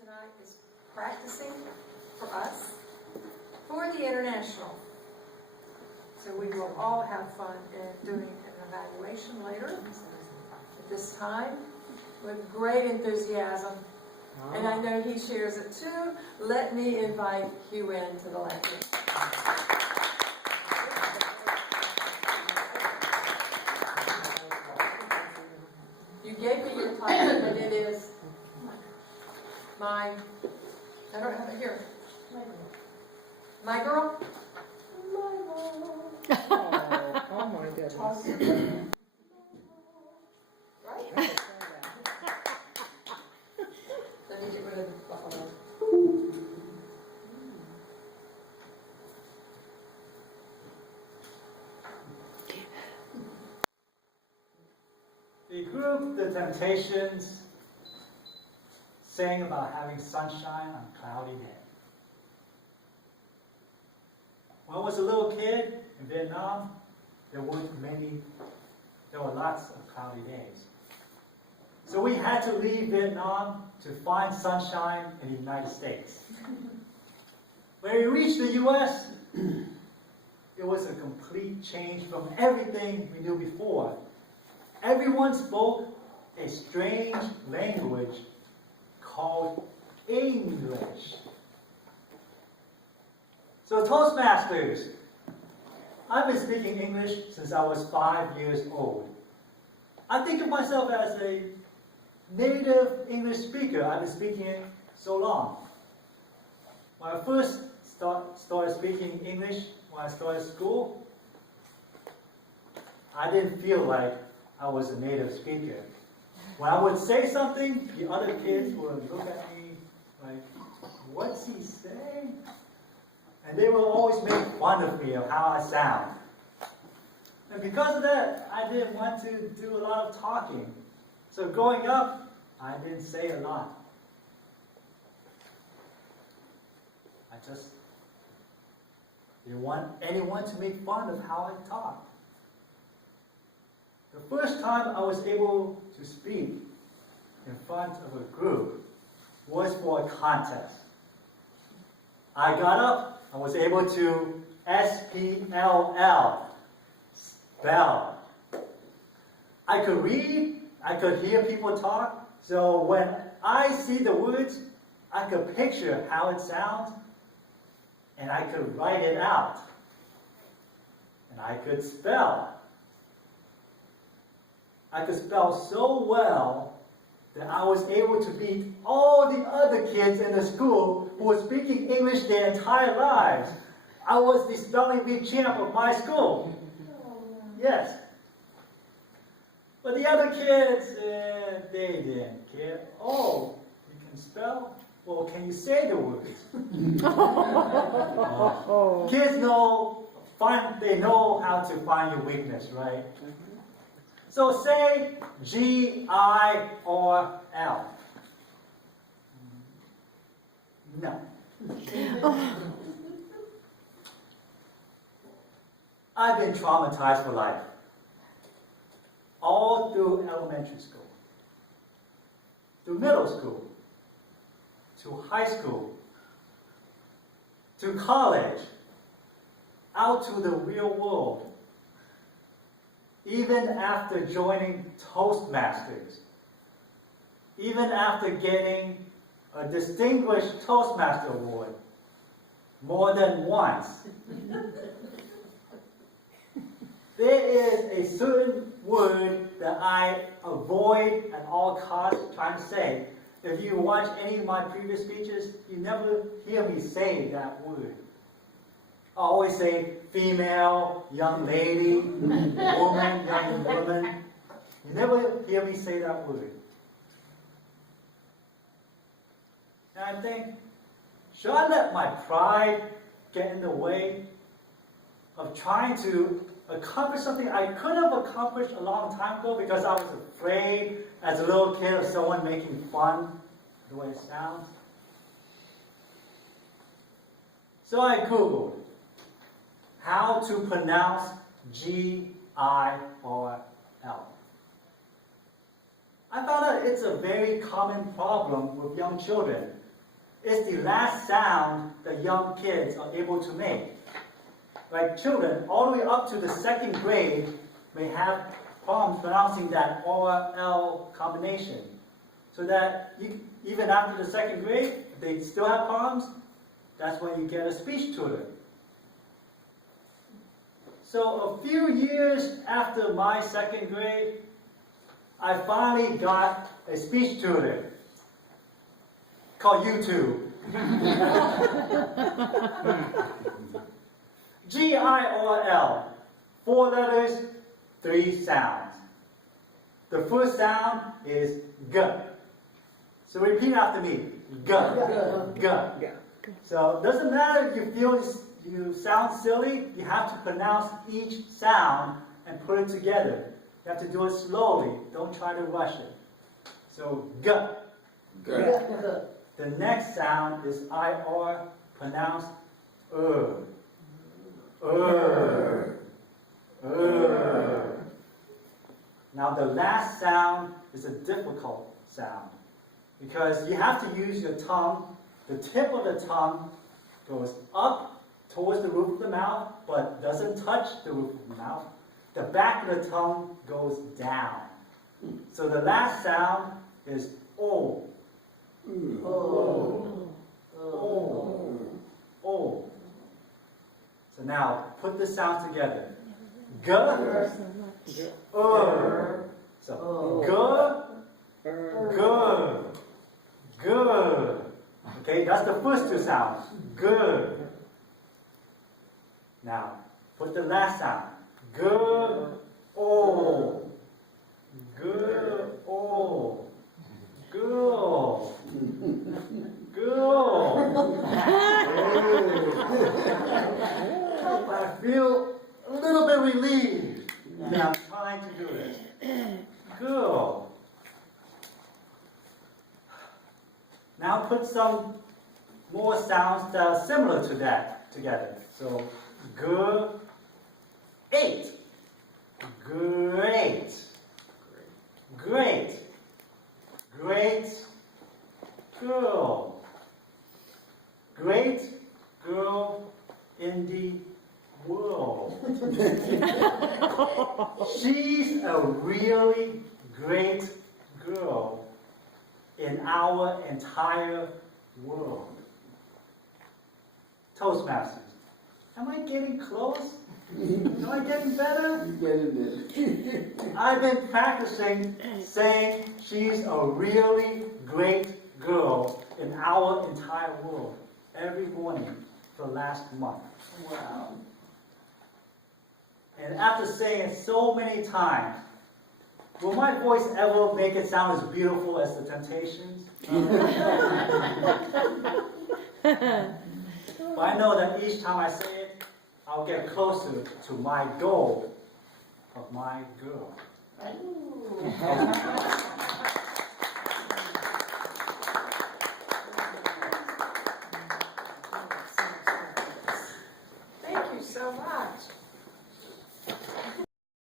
tonight is practicing for us for the international. So we will all have fun in doing an evaluation later at this time with great enthusiasm. And I know he shares it too. Let me invite Hugh in to the lecture. You gave me your title, but it is I don't have it here. My girl? Oh my goodness. Right? Let me get rid of the buffalo. The group, The Temptations, sang about having sunshine on a cloudy day. When I was a little kid in Vietnam, there were lots of cloudy days. So we had to leave Vietnam to find sunshine in the United States. When we reached the US, it was a complete change from everything we knew before. Everyone spoke a strange language called English. So Toastmasters, I've been speaking English since I was 5 years old. I think of myself as a native English speaker. I've been speaking it so long. When I first started speaking English, when I started school, I didn't feel like I was a native speaker. When I would say something, the other kids would look at me like, what's he saying? And they would always make fun of me of how I sound. And because of that, I didn't want to do a lot of talking. So growing up, I didn't say a lot. I just didn't want anyone to make fun of how I talked. The first time I was able to speak in front of a group was for a contest. I got up, I was able to S-P-L-L, spell. I could read, I could hear people talk, so when I see the words, I could picture how it sounds, and I could write it out. And I could spell. I could spell so well that I was able to beat all the other kids in the school who were speaking English their entire lives. I was the spelling bee champ of my school. Yes. But the other kids, they didn't care. Oh, you can spell? Well, can you say the words? Kids they know how to find your weakness, right? So say G-I-R-L. No. I've been traumatized for life. All through elementary school, through middle school, to high school, to college, out to the real world. Even after joining Toastmasters, even after getting a distinguished Toastmaster award more than once, there is a certain word that I avoid at all costs trying to say. If you watch any of my previous speeches, you never hear me say that word. I always say female, young lady, woman, young woman. You never hear me say that word. And I think, should I let my pride get in the way of trying to accomplish something I could have accomplished a long time ago because I was afraid as a little kid of someone making fun of the way it sounds? So I Googled how to pronounce G-I-R-L. I found out it's a very common problem with young children. is the last sound that young kids are able to make. Like children, all the way up to the second grade, may have problems pronouncing that R-L combination. So that even after the second grade, if they still have problems, that's when you get a speech tutor. So a few years after my second grade, I finally got a speech tutor called YouTube. G-I-R-L, 4 letters, 3 sounds. The first sound is G. So repeat after me. G. G. So it doesn't matter if you sound silly, you have to pronounce each sound and put it together. You have to do it slowly. Don't try to rush it. So G. G. The next sound is I-R, pronounced Now the last sound is a difficult sound because you have to use your tongue. The tip of the tongue goes up towards the roof of the mouth, but doesn't touch the roof of the mouth. The back of the tongue goes down. So the last sound is O. O. So now put the sounds together. G. So G. G. Okay, that's the first two sounds. G. Now put the last sound. G. O. G. O. Girl. Girl. I feel a little bit relieved that I'm trying to do this. Girl. Now put some more sounds that are similar to that together. So, eight. Great. Great. Great girl. Great girl in the world. She's a really great girl in our entire world. Toastmasters, am I getting close? Am I getting better? I've been practicing saying she's a really great girl in our entire world every morning for the last month. Wow. And after saying it so many times, will my voice ever make it sound as beautiful as the Temptations? But I know that each time I say it, I'll get closer to my goal of my girl.